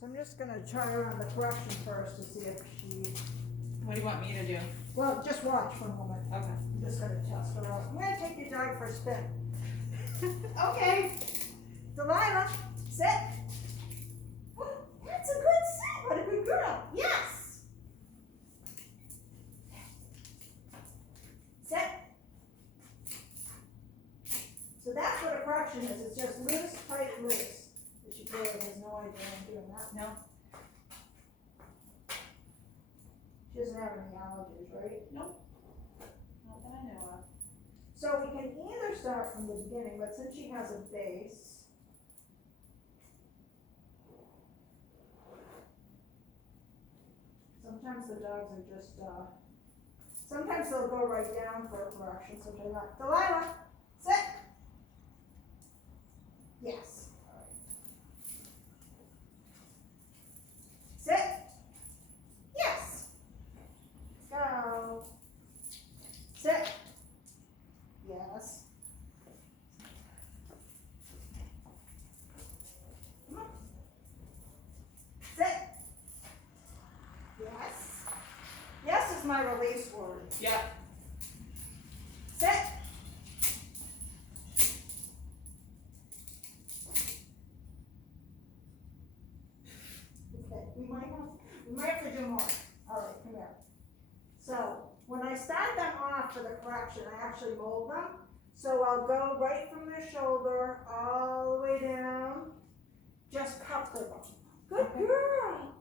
So I'm just gonna try her on the correction first to see if she, What do you want me to do? well, just watch for a moment. Okay. I'm just gonna test her out. I'm gonna take your dog for a spin. Okay. Delilah, sit. That's a good sit. What a good girl. Yes. Sit. So that's what a correction is. It's just loose, tight, loose. But she clearly has no idea I'm doing that. No. She doesn't have any allergies, right? Nope. Not that I know of. So we can either start from the beginning, but since she has a base, sometimes the dogs are just, sometimes they'll go right down for a correction, sometimes not. Delilah, sit. Yes. Sit. Yes. Go. Sit. Yes. Come on. Sit. Yes. Yes is my release word. Yeah. Sit. Okay, we might have to do more. All right, come here. So when I start them off for the correction, I actually mold them. So I'll go right from their shoulder all the way down. Just cup the bone. Good girl.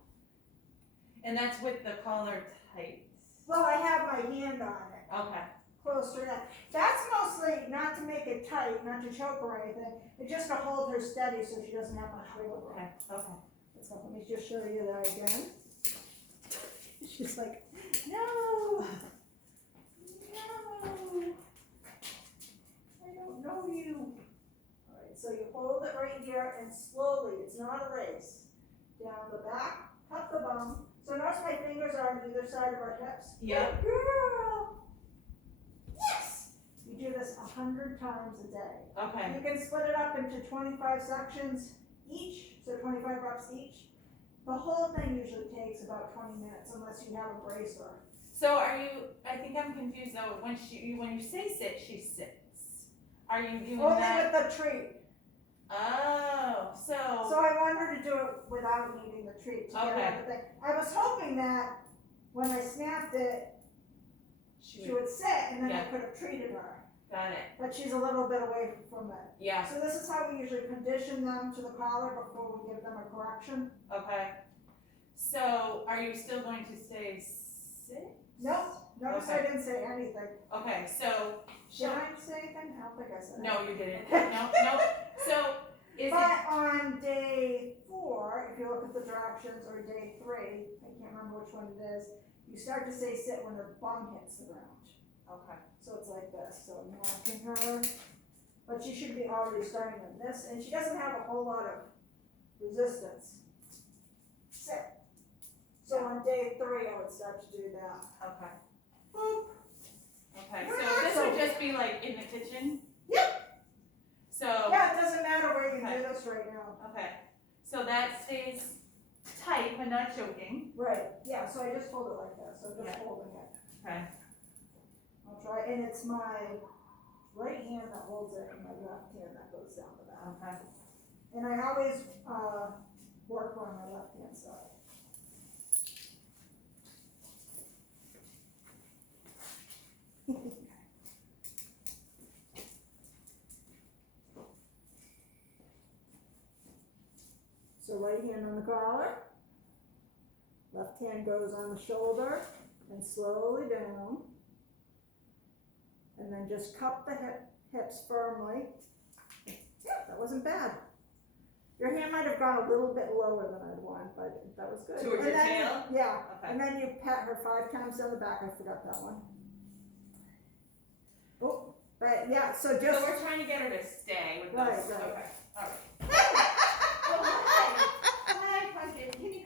And that's with the collar tight. Well, I have my hand on it. Okay. Close to that. That's mostly not to make it tight, not to choke or anything. It's just to hold her steady so she doesn't have much wiggle room. Okay. Okay. So let me just show you that again. She's like, no, no, I don't know you. All right, so you hold it right here and slowly, it's not a race, down the back, cup the bum. So notice my fingers are on either side of our hips. Yep. Good girl. Yes. You do this 100 times a day. Okay. You can split it up into 25 sections each, so 25 reps each. The whole thing usually takes about 20 minutes unless you have a bracer. So are you, I think I'm confused though, when you say sit, she sits. Are you doing Only that? with the treat. Oh, So I want her to do it without needing the treat to get Okay. everything. I was hoping that when I snapped it, she would sit and then I Yeah. could have treated her. Got it. But she's a little bit away from it. Yeah. So this is how we usually condition them to the collar before we give them a correction. Okay. So are you still going to say sit? Nope. Notice I Okay. didn't say anything. Okay, so Did I say anything? I don't think I said no, anything. you didn't. No. So is But on day 4, if you look at the directions, or day 3, I can't remember which one it is, you start to say sit when her bum hits the ground. okay. So it's like this. So I'm walking her, but she should be already starting on this, and she doesn't have a whole lot of resistance. Sit. So on day 3, I would start to do that. Okay. Boop. Okay. So this would just be like in the kitchen? Yep. So Yeah, it doesn't matter where you Okay. do this right now. okay. So that stays tight but not choking. Right. Yeah. So I just hold it like this. So just Yeah. holding it. Okay. I'll try, and it's my right hand that holds it, and my left hand that goes down the back. Okay. And I always work on my left hand side. So right hand on the collar, left hand goes on the shoulder, and slowly down. And then just cup the hips firmly. Yeah, that wasn't bad. Your hand might have gone a little bit lower than I'd want, but that was good. Towards And your then tail? Yeah, Okay. and then you pat her 5 times on the back. I forgot that one. Oh, but yeah, so So just. we're trying to get her to stay with Right, those. right. Okay. All right. Oh, Hi, Pumpkin. Can you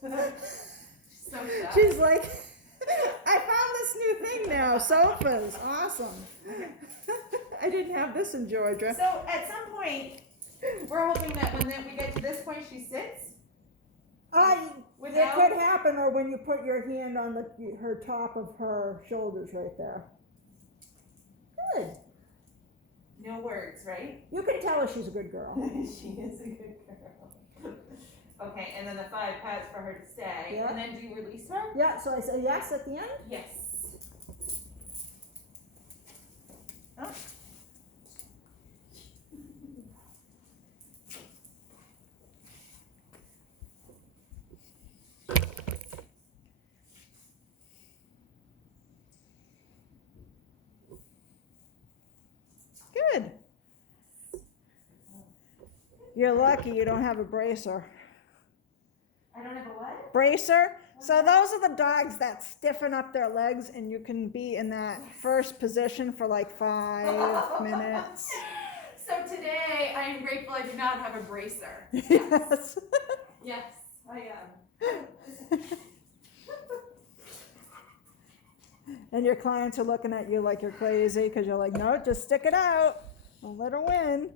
come on? So shy. She's like, I found this new thing now, sofas, awesome. I didn't have this in Georgia. So at some point, we're We're hoping that when then we get to this point, she sits. It Without- could happen, or when you put your hand on her top of her shoulders right there. Good. No words, right? You can tell her she's a good girl. She is a good girl. Okay, and then the 5 pats for her to stay. Yeah. And then do you release her? Yeah, so I say yes at the end? Yes. Oh. Good. You're lucky you don't have a bracer. I don't have a what? Bracer? So those are the dogs that stiffen up their legs and you can be in that first position for like 5 minutes. So today, I am grateful I do not have a bracer. Yes. Yes, I am. And your clients are looking at you like you're crazy because you're like, no, just stick it out. Don't let her win.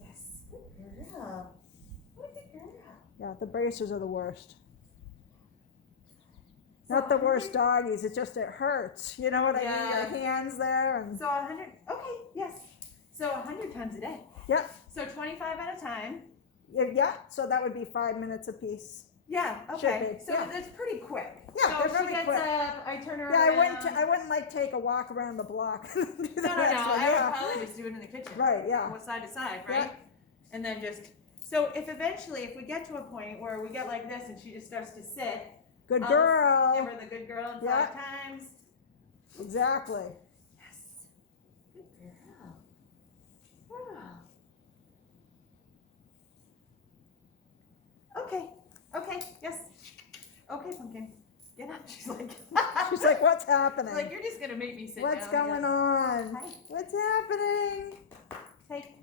Yes, good girl. What a girl. Yeah, the bracers are the worst. Not the worst doggies, it hurts. You know what I mean? Your hands there and So 100, okay, yes. So 100 times a day. yep. So 25 at a time. Yeah, so that would be 5 minutes apiece. Yeah, okay. be, So yeah. that's pretty quick. Yeah, so they're she really gets quick. up, I turn her Yeah, around. I wouldn't like take a walk around the block. Do the No, next one, I would yeah. probably just do it in the kitchen. Right, yeah. Go side to side, right? Yeah. And then just, so if we get to a point where we get like this and she just starts to sit, Good I'll girl. give her the good girl in Yeah. 5 times. Exactly. Yes. Good girl. Wow. Okay, yes. Okay, Pumpkin. Get up. She's like, She's like, what's happening? like, you're just gonna make me sit What's down. going on? Hi. What's happening? Hey.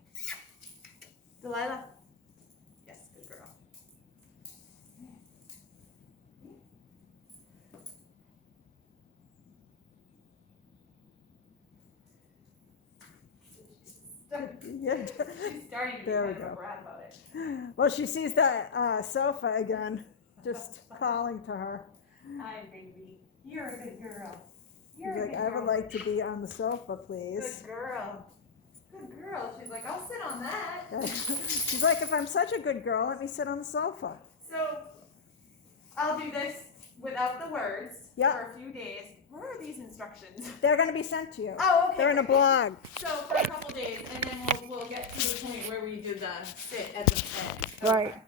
Delilah. Yes, good girl. Yeah. She's starting to be There we kind of go. a brat about it. Well, she sees that sofa again, just calling to her. Hi, baby. You're a good girl. She's You're a like, good I girl. would like to be on the sofa, please. Good girl. Good girl. She's like, I'll sit on that. She's like, if I'm such a good girl, let me sit on the sofa. So, I'll do this without the words Yeah. for a few days. Where are these instructions? They're going to be sent to you. Oh, okay. They're in a blog. So for a couple days, and then we'll get to the point where we do the sit at the end. Right. Okay.